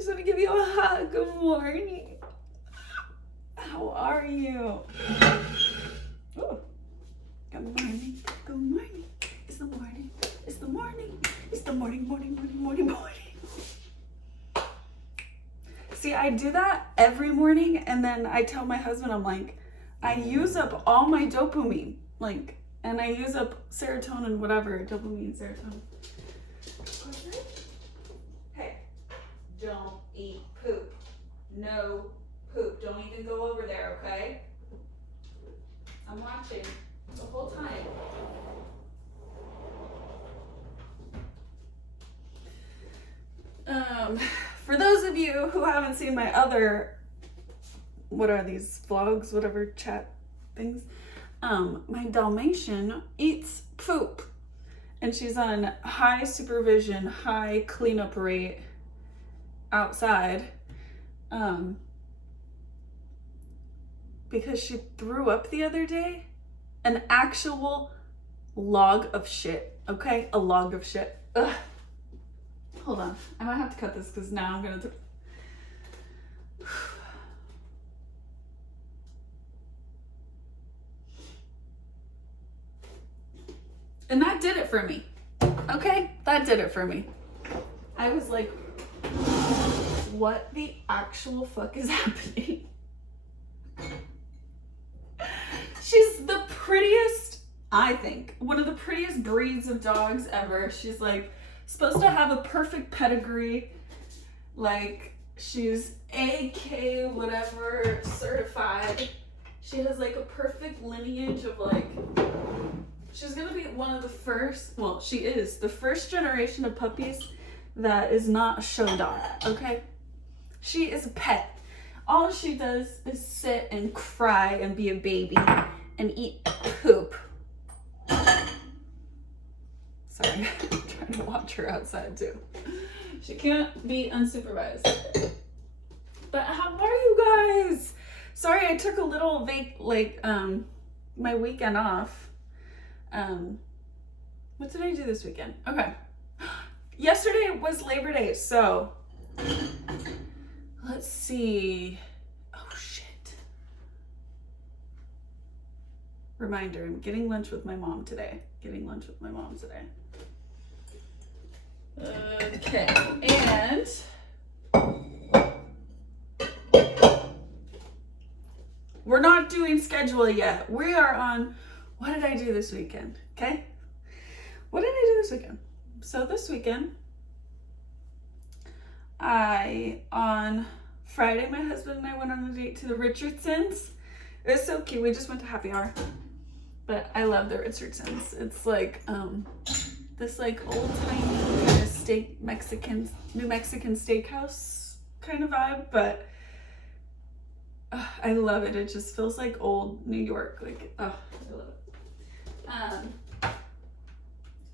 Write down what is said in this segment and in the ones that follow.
just want to give you a hug. Good morning. How are you? Ooh. Good morning. Good morning. It's the morning. It's the morning. It's the morning. See, I do that every morning, and then I tell my husband, I'm like, I use up all my dopamine, like, and I use up serotonin, whatever, dopamine, serotonin. Hey, don't eat poop. No poop. Don't even go over there, okay? I'm watching the whole time. For those of you who haven't seen my other, what are these vlogs, whatever chat things, my Dalmatian eats poop, and she's on high supervision, high cleanup rate outside, because she threw up the other day, an actual log of shit, okay? A log of shit. Ugh. Hold on, I might have to cut this because now I'm gonna and that did it for me, okay? That did it for me. I was like, what the actual fuck is happening? She's the prettiest, I think, one of the prettiest breeds of dogs ever. She's like supposed to have a perfect pedigree, like she's AK whatever certified. She has like a perfect lineage of like, she's gonna be one of the first, well, she is the first generation of puppies that is not a show dog, okay? She is a pet. All she does is sit and cry and be a baby and eat poop. Sorry, I'm trying to watch her outside too. She can't be unsupervised. But how are you guys? Sorry, I took a little my weekend off. What did I do this weekend? Okay. Yesterday was Labor Day, so let's see. Oh shit. Reminder, I'm getting lunch with my mom today. Okay, and we're not doing schedule yet. We are on, what did I do this weekend? Okay? What did I do this weekend? So this weekend, on Friday, my husband and I went on a date to the Richardsons. It was so cute. We just went to happy hour. But I love the Richardsons. It's like this like old timey kind of New Mexican steakhouse kind of vibe, but I love it. It just feels like old New York. Like, I love it.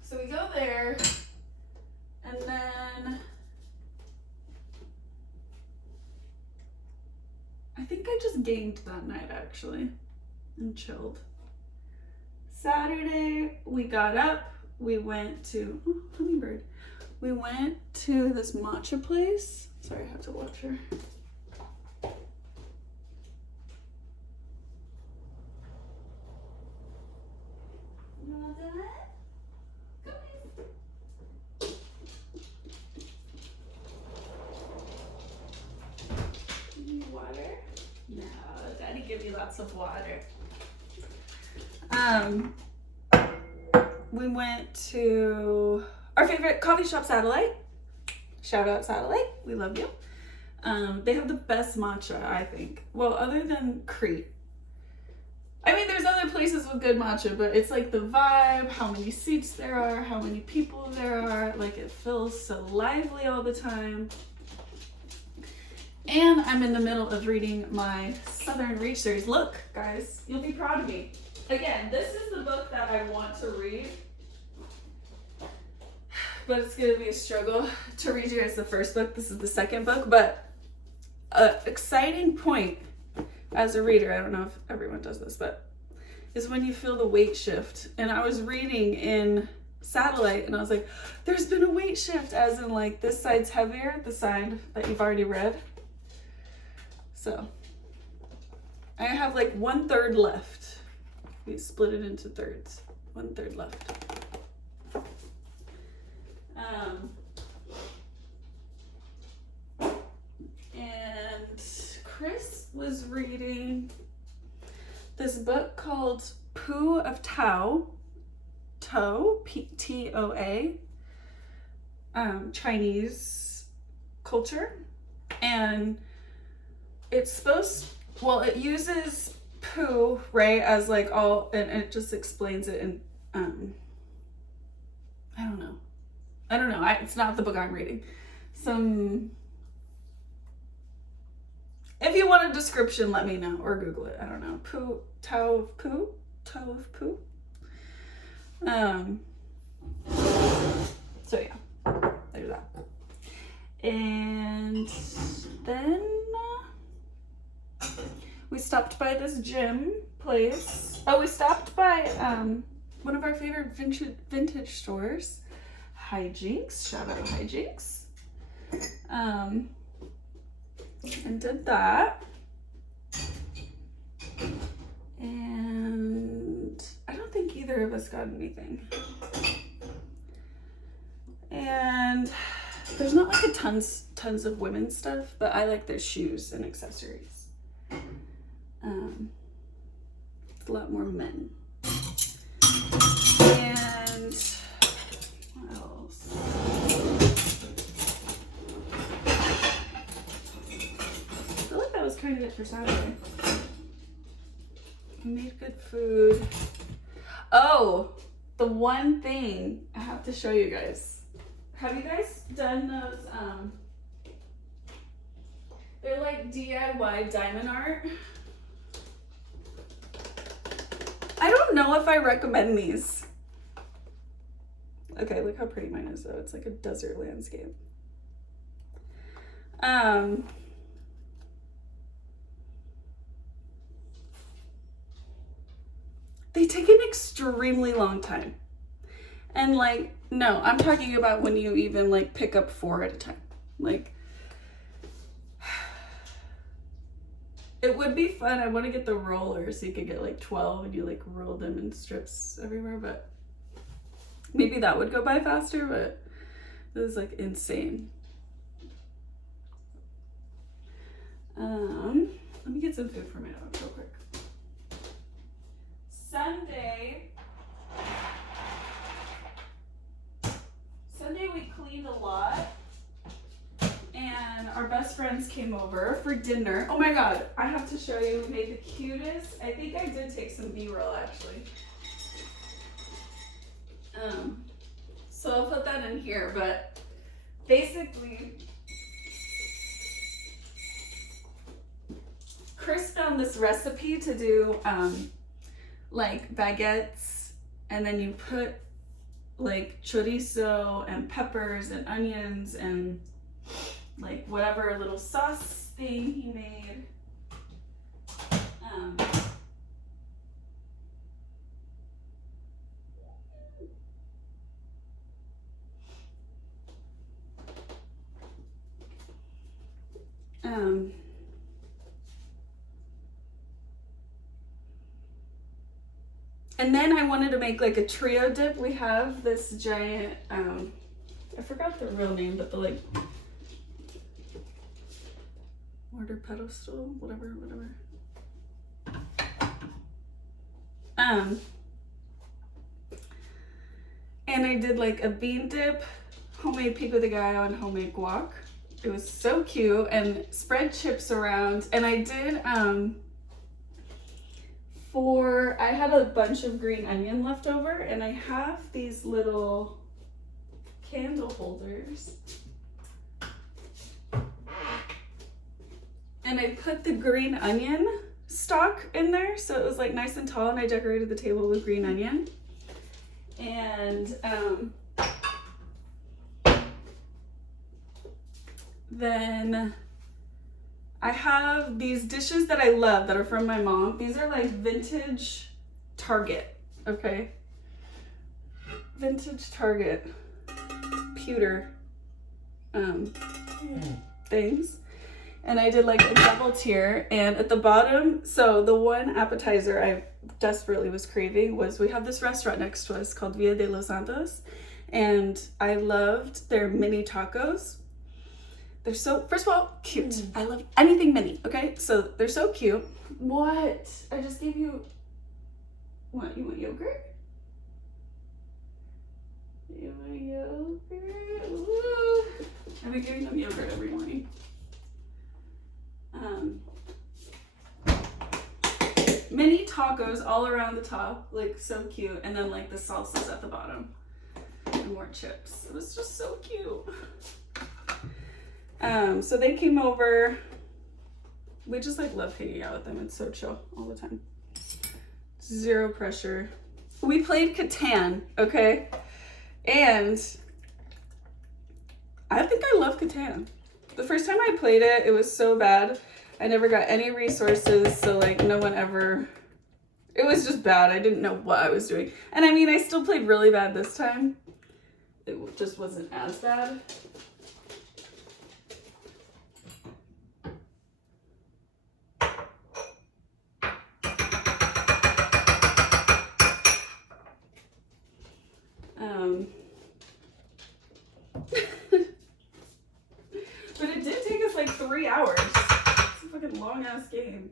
So we go there, and then I think I just gamed that night actually and chilled. Saturday, we got up, we went to, oh, hummingbird. We went to this matcha place. Sorry, I have to watch her. You want that? Come here. You need water? No, Daddy give you lots of water. We went to our favorite coffee shop, Satellite. Shout out Satellite, we love you. They have the best matcha, I think. Well, other than Crete. I mean, there's other places with good matcha, but it's like the vibe, how many seats there are, how many people there are. Like, it feels so lively all the time. And I'm in the middle of reading my Southern Reach series. Look, guys, you'll be proud of me. Again, this is the book that I want to read, but it's going to be a struggle to read you as the first book. This is the second book, but an exciting point as a reader, I don't know if everyone does this, but is when you feel the weight shift. And I was reading in satellite, and I was like, there's been a weight shift, as in like this side's heavier, the side that you've already read. So I have like 1/3 left. We split it into thirds. 1/3 left. And Chris was reading this book called Poo of Tao, P-T-O-A, Chinese culture. And it's supposed, well, it uses poo, right, as like all, and it just explains it in, I don't know. It's not the book I'm reading. If you want a description, let me know, or Google it. I don't know. Tao of Poo. So yeah, there's that. And then we stopped by this gym place. Oh, we stopped by one of our favorite vintage stores, Hijinks. Shout out Hijinks. And did that. And I don't think either of us got anything. And there's not like tons of women's stuff, but I like their shoes and accessories. It's a lot more men. And what else? I feel like that was kind of it for Saturday. I made good food. Oh, the one thing I have to show you guys. Have you guys done those, they're like DIY diamond art. I don't know if I recommend these. Okay, look how pretty mine is though. It's like a desert landscape. They take an extremely long time. And like, no, I'm talking about when you even like pick up 4 at a time. Like, it would be fun. I want to get the roller so you could get like 12 and you like roll them in strips everywhere, but maybe that would go by faster, but it was like insane. Let me get some food for my dog real quick. Sunday we cleaned a lot, and our best friends came over for dinner. Oh my god, I have to show you, we made the cutest, I think I did take some B-roll actually. So I'll put that in here, but basically, Chris found this recipe to do like baguettes, and then you put like chorizo and peppers and onions and like whatever little sauce thing he made. And then I wanted to make like a trio dip. We have this giant, I forgot the real name, but the like mortar pedestal, whatever. And I did like a bean dip, homemade pico de gallo, and homemade guac. It was so cute, and spread chips around. And I did, I had a bunch of green onion left over, and I have these little candle holders. And I put the green onion stalk in there, so it was like nice and tall, and I decorated the table with green onion. And then I have these dishes that I love that are from my mom. These are like vintage Target, okay? vintage Target pewter things. And I did like a double tier, and at the bottom, so the one appetizer I desperately was craving was, we have this restaurant next to us called Via de los Santos, and I loved their mini tacos. They're so, first of all, cute. I love anything mini, okay? So they're so cute. What? I just gave you, what, you want yogurt? You want yogurt? Woo. I've been giving them yogurt every morning. Mini tacos all around the top, like so cute, and then like the salsas at the bottom and more chips. It was just so cute. So they came over. We just like love hanging out with them. It's so chill all the time. Zero pressure. We played Catan, okay? And I think I love Catan. The first time I played it, it was so bad. I never got any resources, so like no one ever, it was just bad. I didn't know what I was doing. And I mean, I still played really bad this time. It just wasn't as bad. But it did take us like 3 hours. It's a fucking long ass game.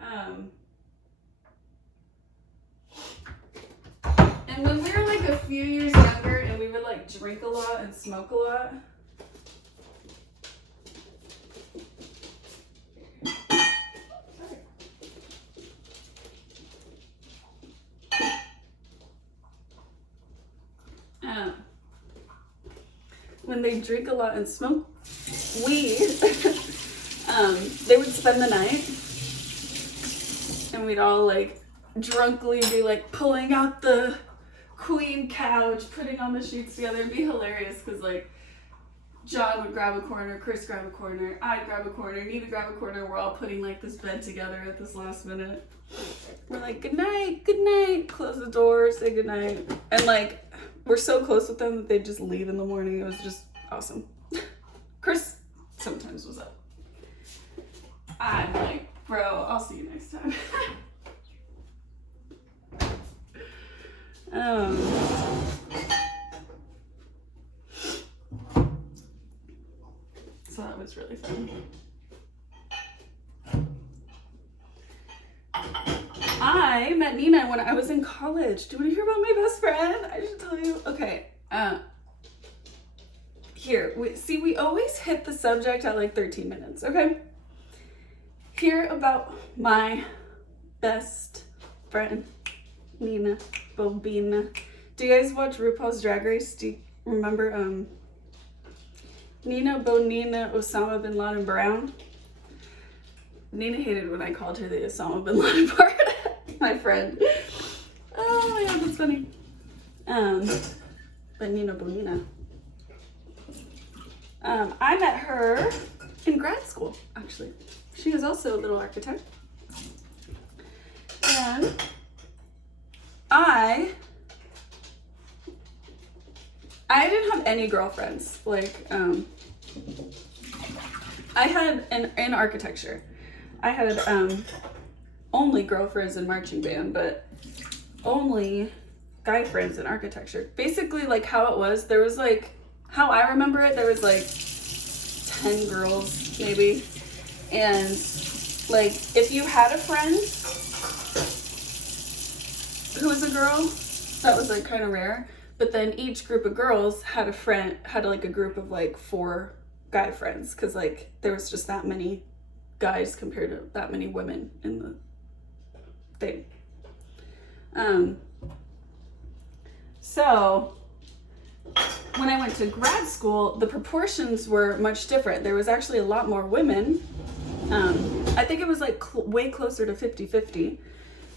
And when we were like a few years younger and we would like drink a lot and smoke a lot. When they drink a lot and smoke weed, they would spend the night and we'd all like drunkenly be like pulling out the queen couch, putting on the sheets together. It'd be hilarious because like John would grab a corner, Chris grab a corner, I'd grab a corner, Nina grab a corner. We're all putting like this bed together at this last minute. We're like, good night, close the door, say good night. And like, we're so close with them that they just leave in the morning. It was just awesome. Chris sometimes was up. I'm like, bro, I'll see you next time. So that was really fun. I met Nina when I was in college. Do you want to hear about my best friend? I should tell you. Okay. Here, we always hit the subject at like 13 minutes, okay? Hear about my best friend, Nina Bobina. Do you guys watch RuPaul's Drag Race? Do you remember Nina Bonina Osama Bin Laden Brown? Nina hated when I called her the Osama Bin Laden part. My friend. Oh my god, that's funny. But Nina Bonina. I met her in grad school, actually. She is also a little architect. And I didn't have any girlfriends. Like, I had, in architecture, I had only girlfriends in marching band, but only guy friends in architecture. Basically, like how it was, there was like, how I remember it, there was like 10 girls maybe. And like, if you had a friend who was a girl, that was like kind of rare. But then each group of girls had a friend, had like a group of like 4 guy friends. Cause like there was just that many guys compared to that many women in the thing. So when I went to grad school, the proportions were much different. There was actually a lot more women. I think it was like way closer to 50-50.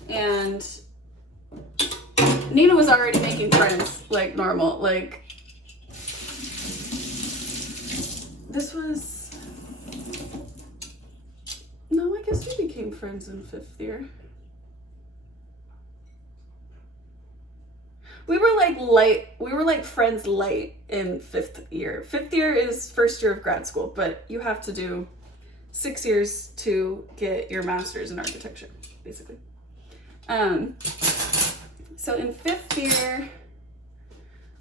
And Nina was already making friends like normal. Like, this was, no, I guess we became friends in 5th year. We were light. We were like friends light in 5th year. 5th year is first year of grad school, but you have to do 6 years to get your master's in architecture, basically. So in 5th year,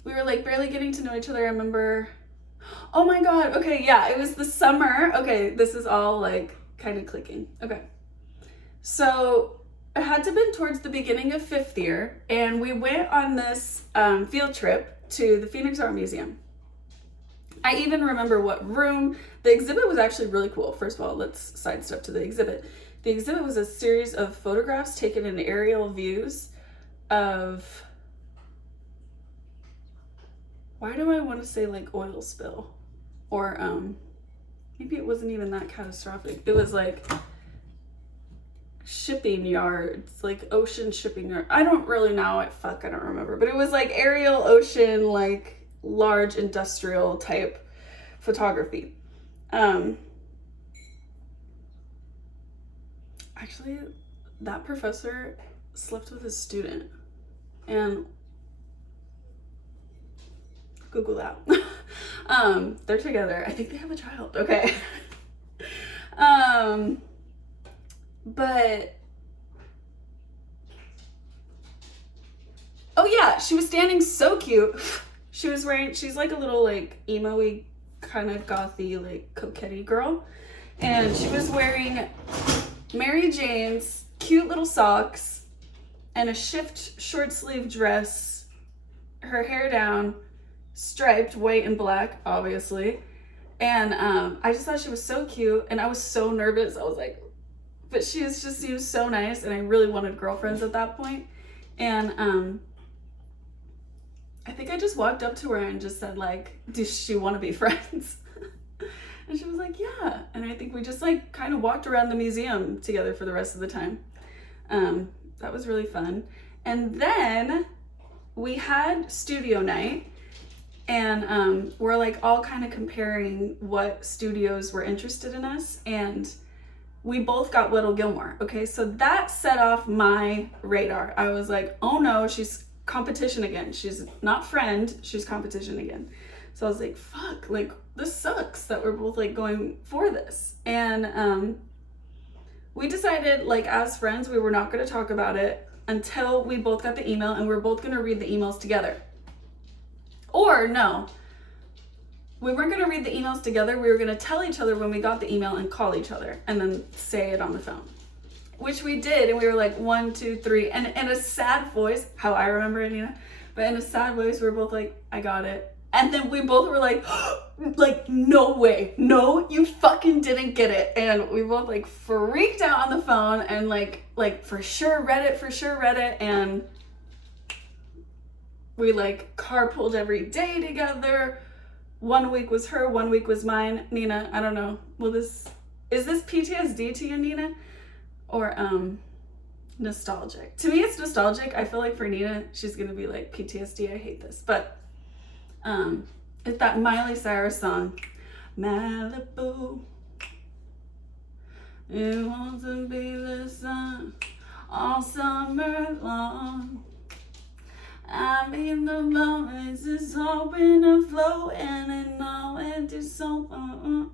we were like barely getting to know each other. I remember, oh my God. Okay. Yeah. It was the summer. Okay. This is all like kind of clicking. Okay. So it had to have been towards the beginning of 5th year, and we went on this field trip to the Phoenix Art Museum. I even remember what room. The exhibit was actually really cool. First of all, let's sidestep to the exhibit. The exhibit was a series of photographs taken in aerial views of, why do I want to say like oil spill? Or maybe it wasn't even that catastrophic. It was like shipping yards, like ocean shipping yard. I don't really know. I don't remember. But it was like aerial ocean, like large industrial type photography. Actually, that professor slept with his student, and Google that. They're together. I think they have a child. Okay. But oh yeah, she was standing so cute. She was wearing, she's like a little like emo-y kind of gothy, like coquette girl. And she was wearing Mary Jane's cute little socks and a shift short sleeve dress, her hair down, striped white and black, obviously. And I just thought she was so cute, and I was so nervous. I was like, but she just seemed so nice, and I really wanted girlfriends at that point. And I think I just walked up to her and just said like, does she want to be friends? And she was like, yeah. And I think we just like kind of walked around the museum together for the rest of the time. That was really fun. And then we had studio night, and we're like all kind of comparing what studios were interested in us, and we both got Whittle Gilmore. Okay, so that set off my radar. I was like, oh no, she's competition again. She's not friend, she's competition again. So I was like, fuck, like this sucks that we're both like going for this. And we decided like as friends, we were not going to talk about it until we both got the email, and we're both going to read the emails together. Or no, we weren't going to read the emails together. We were going to tell each other when we got the email and call each other and then say it on the phone, which we did. And we were like 1, 2, 3, and in a sad voice, how I remember it, Nina, but in a sad voice, we were both like, I got it. And then we both were like, like, no way, no, you fucking didn't get it. And we both like freaked out on the phone, and like for sure read it. And we like carpooled every day together. 1 week was her, 1 week was mine. Nina, I don't know. Is this PTSD to you, Nina? Or nostalgic? To me, it's nostalgic. I feel like for Nina, she's gonna be like PTSD. I hate this, but it's that Miley Cyrus song, Malibu. It wants to be the sun all summer long. I'm in the moments, it's hoping to flow, and in all it is so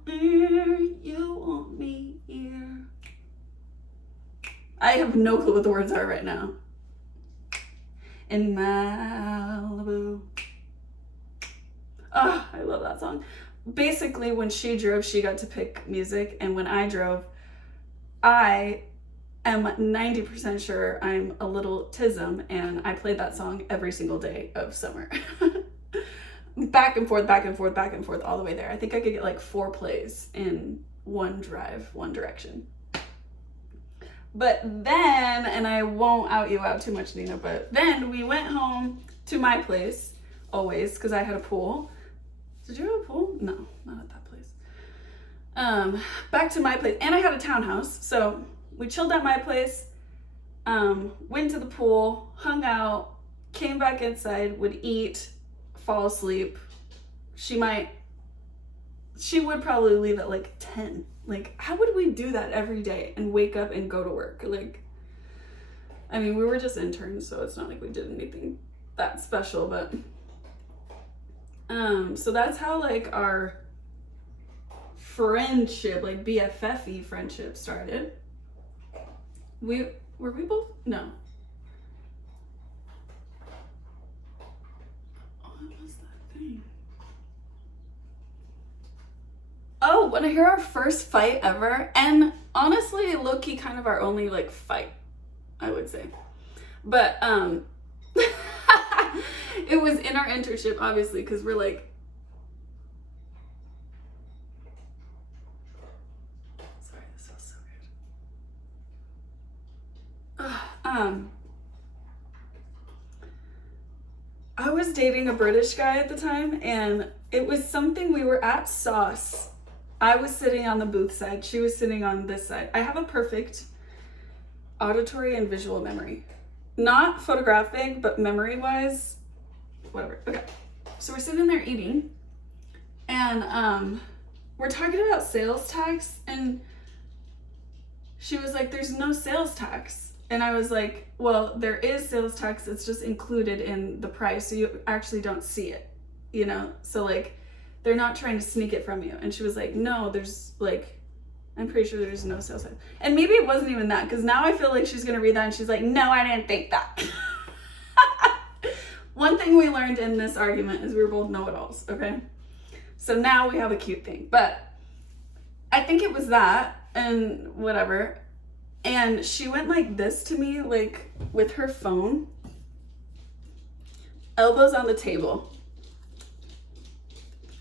you want me here. I have no clue what the words are right now. In Malibu. Oh, I love that song. Basically, when she drove, she got to pick music, and when I drove, I am 90% sure I'm a little tism, and I played that song every single day of summer. Back and forth, all the way there. I think I could get like 4 plays in one drive, one direction. But then, and I won't out you out too much, Nina, but then we went home to my place, always, because I had a pool. Did you have a pool? No, not at that place. Back to my place, and I had a townhouse, so we chilled at my place, went to the pool, hung out, came back inside, would eat, fall asleep. She would probably leave at like 10. Like, how would we do that every day and wake up and go to work? Like, I mean, we were just interns, so it's not like we did anything that special, but so that's how like our friendship, like BFF-y friendship started. Were we both? No. What was that thing? Oh, want to hear our first fight ever? And honestly, low-key kind of our only like fight, I would say. But it was in our internship, obviously, because we're like, sorry, this feels so good. I was dating a British guy at the time, and it was something, we were at Sauce. I was sitting on the booth side, she was sitting on this side. I have a perfect auditory and visual memory. Not photographic, but memory-wise, whatever. Okay, so we're sitting there eating, and we're talking about sales tax, and she was like, there's no sales tax. And I was like, well, there is sales tax, it's just included in the price, so you actually don't see it, you know? So like, they're not trying to sneak it from you. And she was like, no, there's like, I'm pretty sure there's no sales tax. And maybe it wasn't even that, because now I feel like she's gonna read that and she's like, no, I didn't think that. One thing we learned in this argument is we were both know-it-alls, okay? So now we have a cute thing. But I think it was that, and whatever. And she went like this to me, like with her phone, elbows on the table.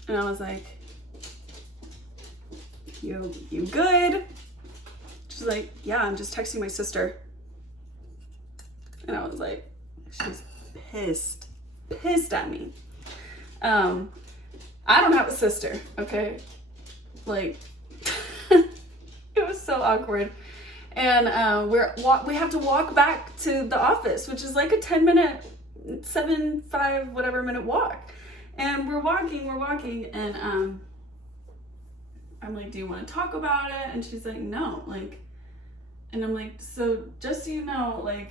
And I was like, you good? She's like, yeah, I'm just texting my sister. And I was like, she's pissed at me. I don't have a sister, okay? Like, it was so awkward. And we have to walk back to the office, which is like a 10-minute, 5 whatever minute walk. And we're walking, and I'm like, do you want to talk about it? And she's like, no, like, and I'm like, so just so you know, like,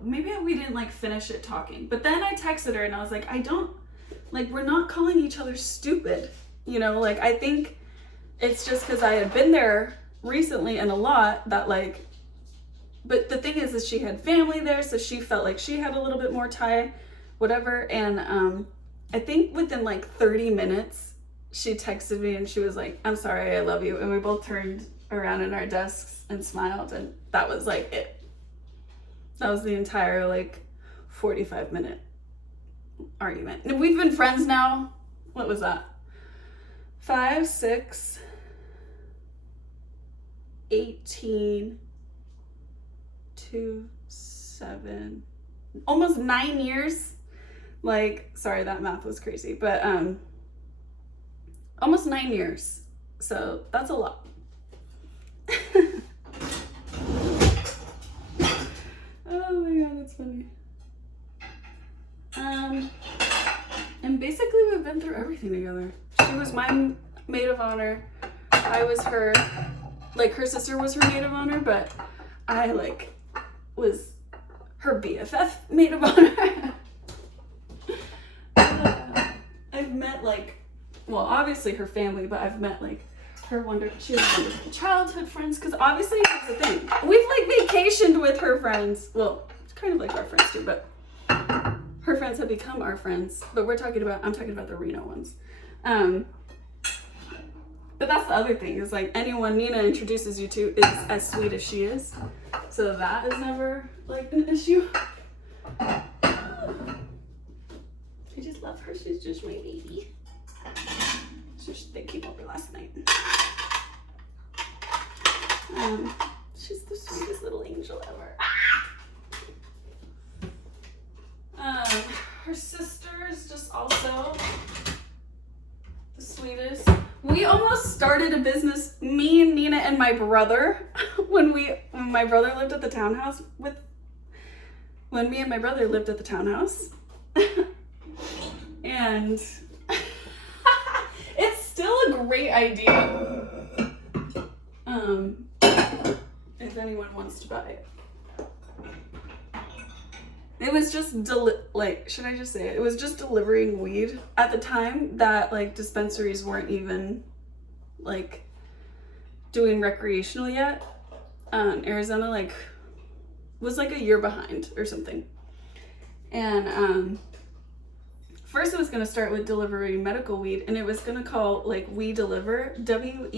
maybe we didn't like finish it talking. But then I texted her and I was like, we're not calling each other stupid, you know? Like, I think it's just because I had been there recently and a lot that like, but the thing is she had family there, so she felt like she had a little bit more tie, whatever. And I think within like 30 minutes, she texted me and she was like, I'm sorry, I love you. And we both turned around in our desks and smiled, and that was like it. That was the entire like 45-minute argument. And we've been friends now, what was that? 5, 6, 18, 2, 7, almost 9 years. Like, sorry, that math was crazy, but almost 9 years. So that's a lot. Oh my god, that's funny. And basically we've been through everything together. She was my maid of honor. I was her, like her sister was her maid of honor, but I like was her BFF maid of honor. I've met like, well, obviously her family, but I've met like she has wonderful childhood friends, because obviously here's the thing. We've like vacationed with her friends. Well, it's kind of like our friends too, but her friends have become our friends. But I'm talking about the Reno ones. But that's the other thing, is like anyone Nina introduces you to is as sweet as she is. So that is never like an issue. I just love her. She's just my baby. They came over last night. She's the sweetest little angel ever. Her sister is just also the sweetest. We almost started a business, me and Nina and my brother, when my brother lived at the townhouse when me and my brother lived at the townhouse. And it's still a great idea. If anyone wants to buy it. It was just should I just say it? It was just delivering weed at the time that like dispensaries weren't even like doing recreational yet. Arizona like was like a year behind or something. And first it was gonna start with delivering medical weed, and it was gonna call like We Deliver, WEEDELIVER,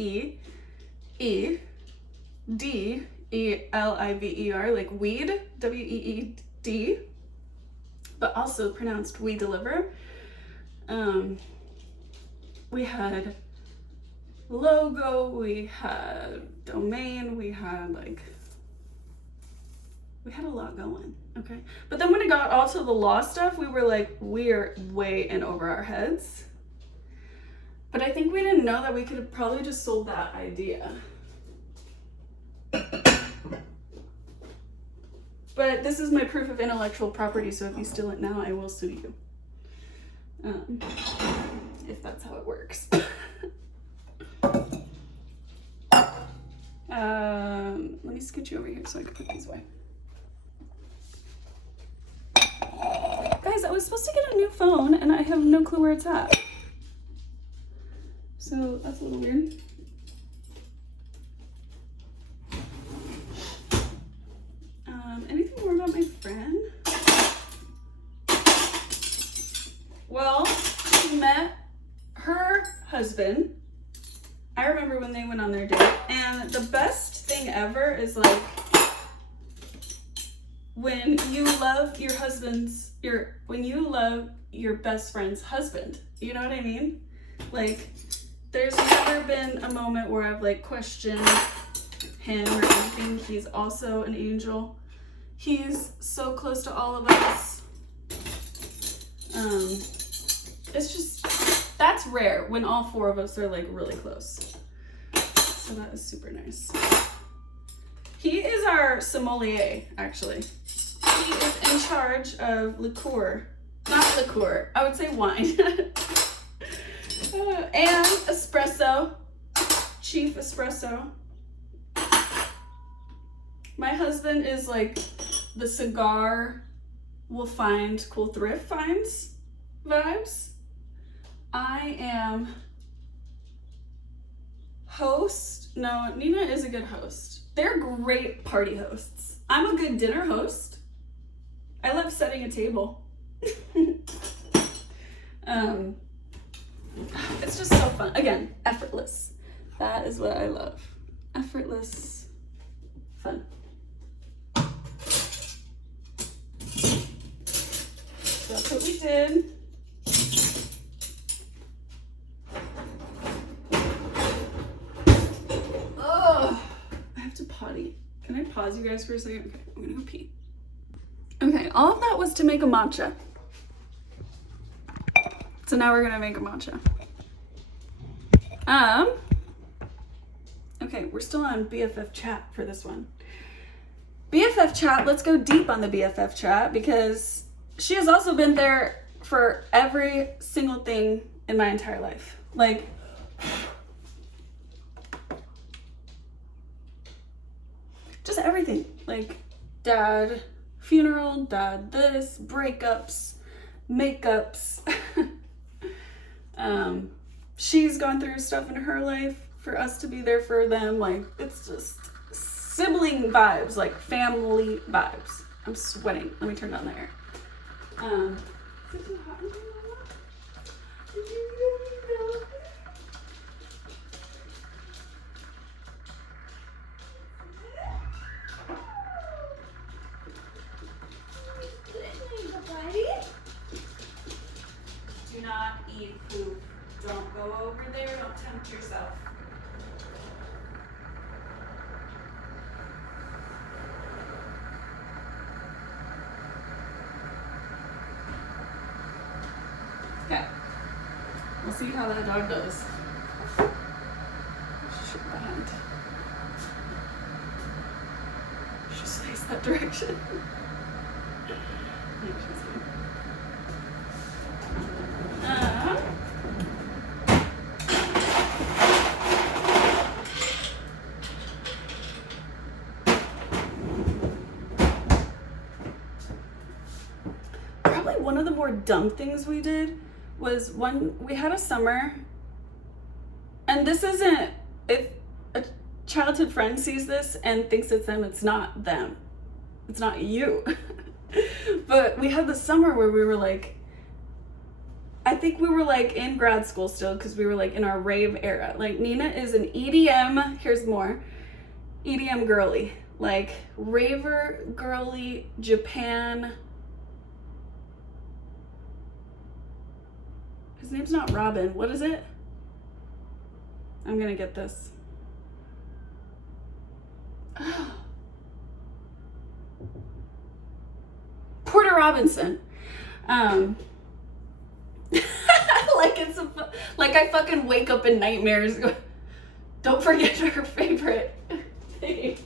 like weed, WEED, but also pronounced We Deliver. We had logo, we had domain, we had a lot going, okay? But then when it got all to the law stuff, we were like, we're way in over our heads. But I think we didn't know that we could have probably just sold that idea. But this is my proof of intellectual property, so if you steal it now, I will sue you. If that's how it works. Let me scoot you over here so I can put these away. Guys, I was supposed to get a new phone, and I have no clue where it's at. So that's a little weird. Anything more about my friend? Well, she met her husband. I remember when they went on their date, and the best thing ever is like when you love your best friend's husband. You know what I mean? Like, there's never been a moment where I've like questioned him or anything. He's also an angel. He's so close to all of us. It's just, that's rare when all four of us are like really close. So that is super nice. He is our sommelier, actually. He is in charge of liqueur. Not liqueur, I would say wine. And espresso. Chief espresso. My husband is like the cigar will find cool thrift finds vibes. I am host. No, Nina is a good host. They're great party hosts. I'm a good dinner host. I love setting a table. It's just so fun. Again, effortless. That is what I love. Effortless fun. So that's what we did. Oh, I have to potty. Can I pause you guys for a second? Okay, I'm gonna go pee. Okay, all of that was to make a matcha. So now we're gonna make a matcha. Okay, we're still on BFF chat for this one. BFF chat, let's go deep on the BFF chat because she has also been there for every single thing in my entire life. Like, just everything. Like, dad funeral, dad this, breakups, makeups. She's gone through stuff in her life for us to be there for them. Like, it's just sibling vibes, like family vibes. I'm sweating. Let me turn down the air. Is it too hot in here, Mama? Did you really know? Do not eat poop. Don't go over there. Don't tempt yourself. Okay. We'll see how that dog does. Shoot behind. Just face that direction. dumb things we did was when we had a summer, and this isn't, if a childhood friend sees this and thinks it's them, it's not them. It's not you. But we had the summer where we were like, I think we were like in grad school still because we were like in our rave era. Like Nina is an EDM, here's more, EDM girly. Like raver girly, Japan. His name's not Robin. What is it? I'm gonna get this. Porter Robinson. Like I fucking wake up in nightmares. Don't forget her favorite thing.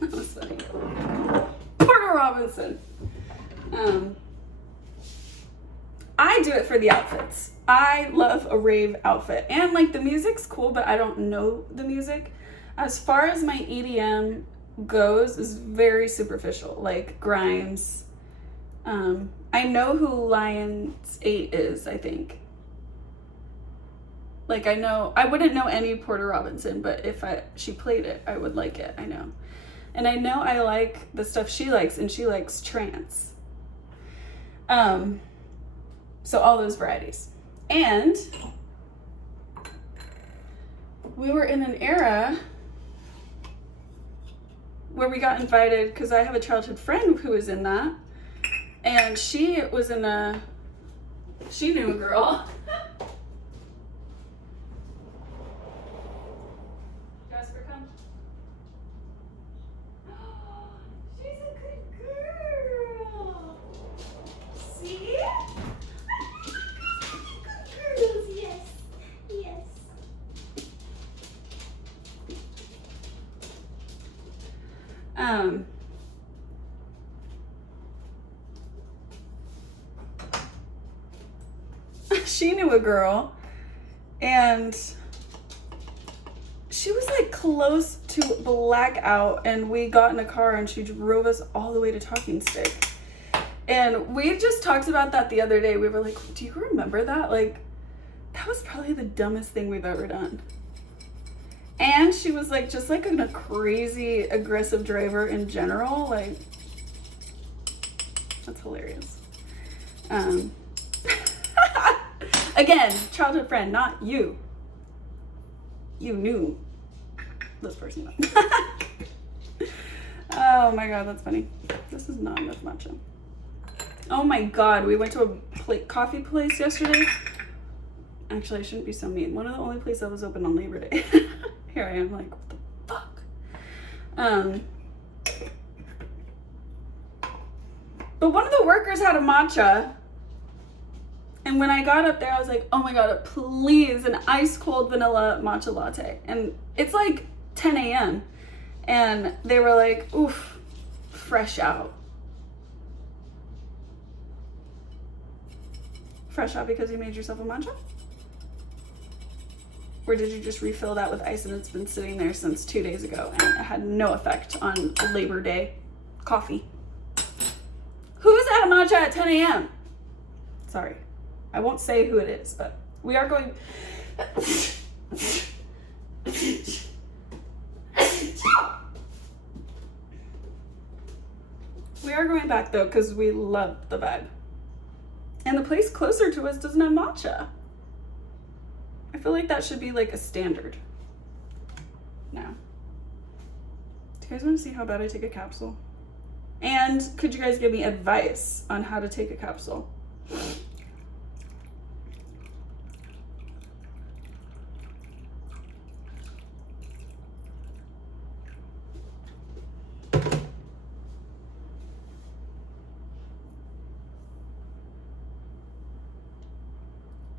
That was funny. Porter Robinson. I do it for the outfits. I love a rave outfit. And like the music's cool, but I don't know the music. As far as my EDM goes, is very superficial, like Grimes. I know who Lions 8 is, I think. Like I wouldn't know any Porter Robinson, but if she played it, I would like it, I know. And I know I like the stuff she likes, and she likes trance. So all those varieties. And we were in an era where we got invited, because I have a childhood friend who was in that, and she knew a girl. Jasper, come. She's a good girl. See? Good girls, yes. Yes. She knew a girl, and she was like close to blackout, and we got in a car and she drove us all the way to Talking Stick. And we just talked about that the other day. We were like, do you remember that? Like, that was probably the dumbest thing we've ever done. And she was like, just like a crazy aggressive driver in general. Like, that's hilarious. Again, childhood friend, not you. You knew this person. Oh my God, that's funny. This is not enough matcha. Oh my God, we went to a coffee place yesterday. Actually, I shouldn't be so mean. One of the only places that was open on Labor Day. Here I am, like, what the fuck? But one of the workers had a matcha. And when I got up there, I was like, oh my God, please, an ice cold vanilla matcha latte. And it's like 10 a.m. And they were like, oof, fresh out. Fresh out because you made yourself a matcha? Or did you just refill that with ice and it's been sitting there since 2 days ago and it had no effect on Labor Day coffee? Who's at a matcha at 10 a.m.? Sorry. I won't say who it is, but we are going... We are going back though, because we love the vibe. And the place closer to us doesn't have matcha. I feel like that should be like a standard. Now, do you guys want to see how bad I take a capsule? And could you guys give me advice on how to take a capsule?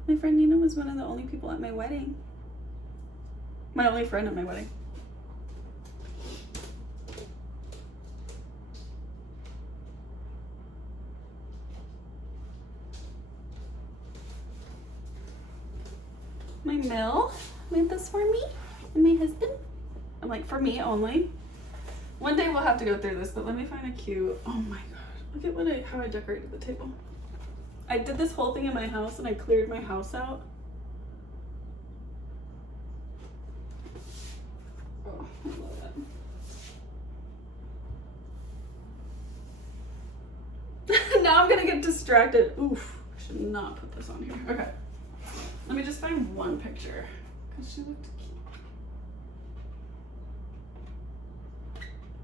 My friend Nina was one of the only people at my wedding. My only friend at my wedding. My Mill made this for me and my husband. I'm like, for me only. One day we'll have to go through this, but let me find a cute. Oh my god! Look at how I decorated the table. I did this whole thing in my house, and I cleared my house out. Oh, I love that. Now I'm gonna get distracted. Oof! I should not put this on here. Okay. Let me just find one picture because she looked cute.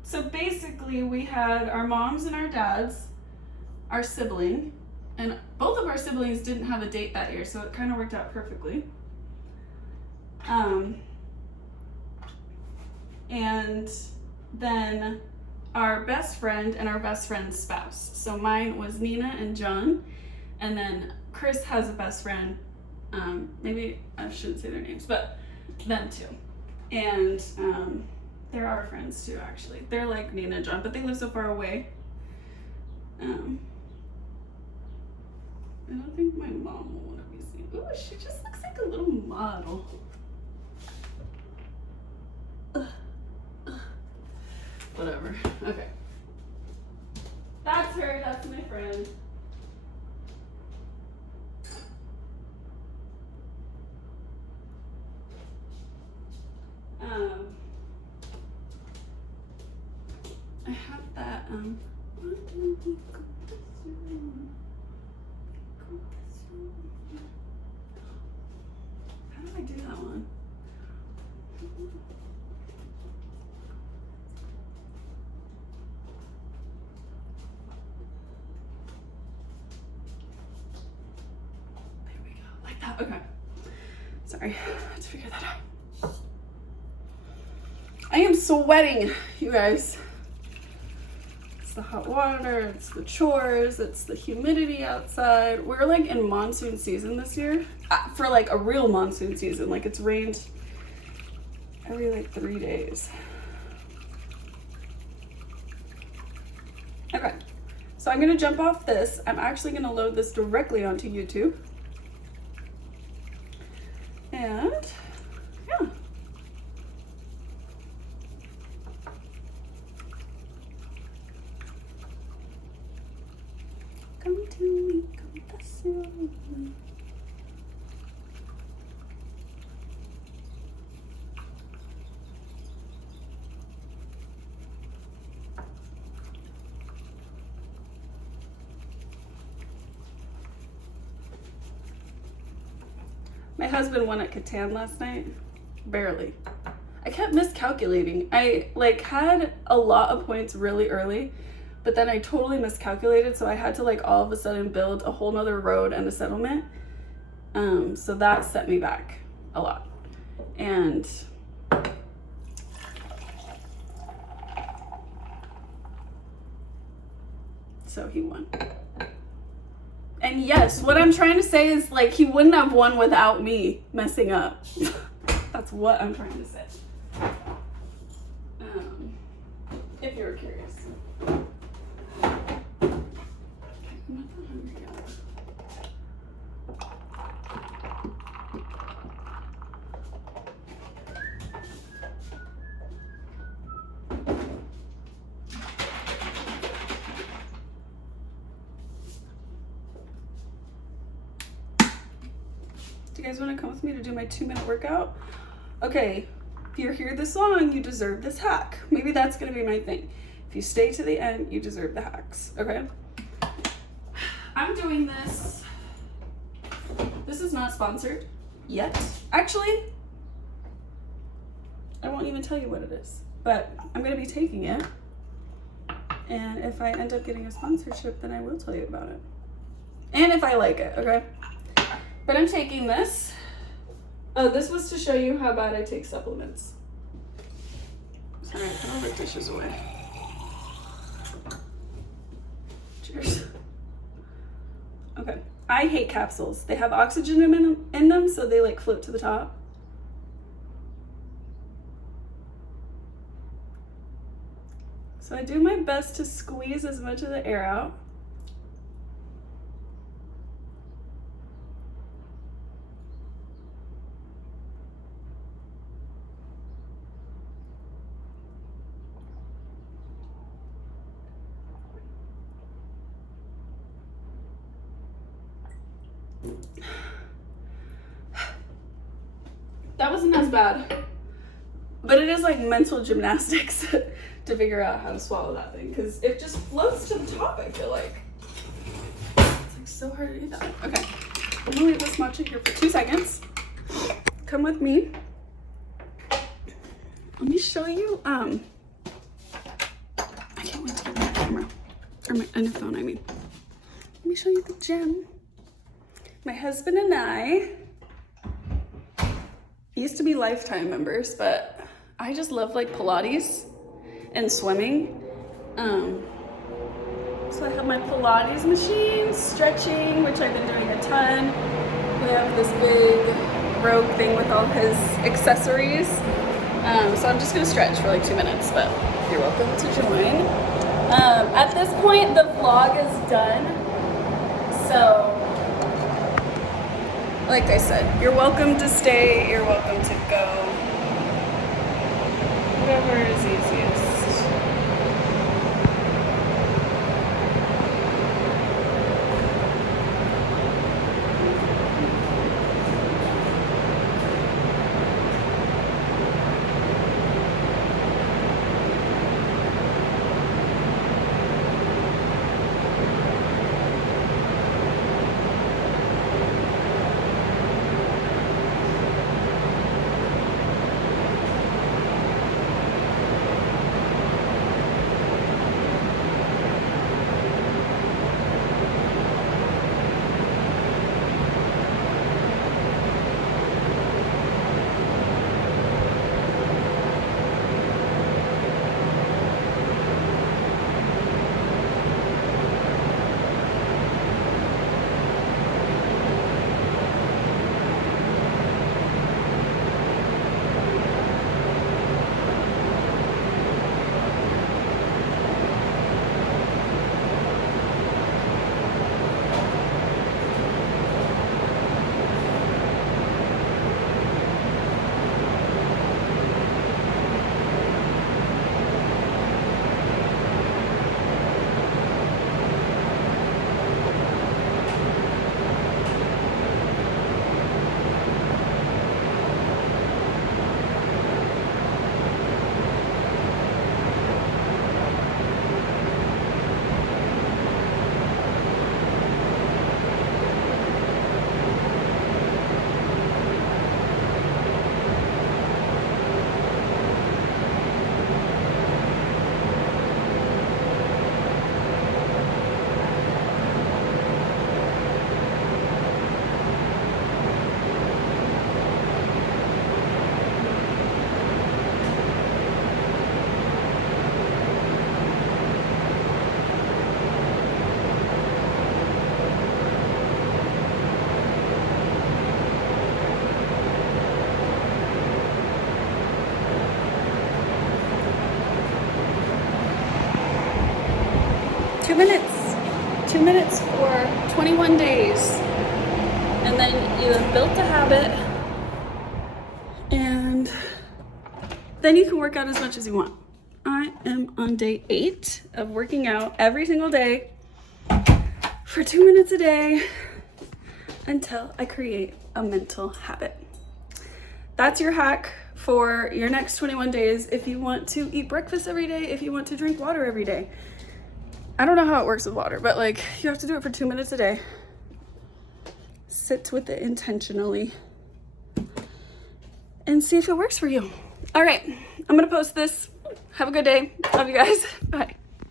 So basically we had our moms and our dads, our sibling, and both of our siblings didn't have a date that year, so it kind of worked out perfectly. And then our best friend and our best friend's spouse. So mine was Nina and John, and then Chris has a best friend. Maybe I shouldn't say their names, but them too. And they're our friends too, actually. They're like Nina and John, but they live so far away. I don't think my mom will want to be seen. Ooh, she just looks like a little model. Whatever. Okay. That's her. That's my friend. I have that, how do I do that one? There we go, like that, okay. Sorry, I had to figure that out. I am sweating, you guys. It's the hot water, it's the chores, it's the humidity outside. We're like in monsoon season this year. For like a real monsoon season. Like it's rained every like 3 days. Okay, so I'm gonna jump off this. I'm actually gonna load this directly onto YouTube. And yeah. Come to me, confess your love. My husband won at Catan last night. Barely. I kept miscalculating. I like had a lot of points really early, but then I totally miscalculated, so I had to like all of a sudden build a whole nother road and a settlement. So that set me back a lot. And so he won. And yes, what I'm trying to say is like he wouldn't have won without me messing up. That's what I'm trying to say. If you're curious. Do you guys want to come with me to do my 2-minute workout? Okay, if you're here this long, you deserve this hack. Maybe that's going to be my thing. If you stay to the end, you deserve the hacks, okay? I'm doing this. This is not sponsored yet. Actually, I won't even tell you what it is, but I'm going to be taking it. And if I end up getting a sponsorship, then I will tell you about it. And if I like it, okay? But I'm taking this. Oh, this was to show you how bad I take supplements. Sorry, put all the dishes away. Cheers. Okay, I hate capsules. They have oxygen in them, so they like float to the top. So I do my best to squeeze as much of the air out. That wasn't as bad. But it is like mental gymnastics to figure out how to swallow that thing, because it just floats to the top, I feel like. It's like so hard to do that. Okay, I'm gonna leave this matcha here for 2 seconds. Come with me. Let me show you, I can't wait to get my camera, or my new phone, I mean. Let me show you the gym. My husband and I used to be lifetime members, but I just love like Pilates and swimming. So I have my Pilates machine, stretching, which I've been doing a ton. We have this big rogue thing with all his accessories. So I'm just gonna stretch for like 2 minutes, but you're welcome to join. At this point, the vlog is done. So, like I said, you're welcome to stay, you're welcome to go. Whatever is easiest. Two minutes for 21 days. And then you have built a habit, and then you can work out as much as you want. I am on day 8 of working out every single day for 2 minutes a day until I create a mental habit. That's your hack for your next 21 days if you want to eat breakfast every day, if you want to drink water every day. I don't know how it works with water, but like you have to do it for 2 minutes a day. Sit with it intentionally and see if it works for you. All right, I'm gonna post this. Have a good day. Love you guys. Bye.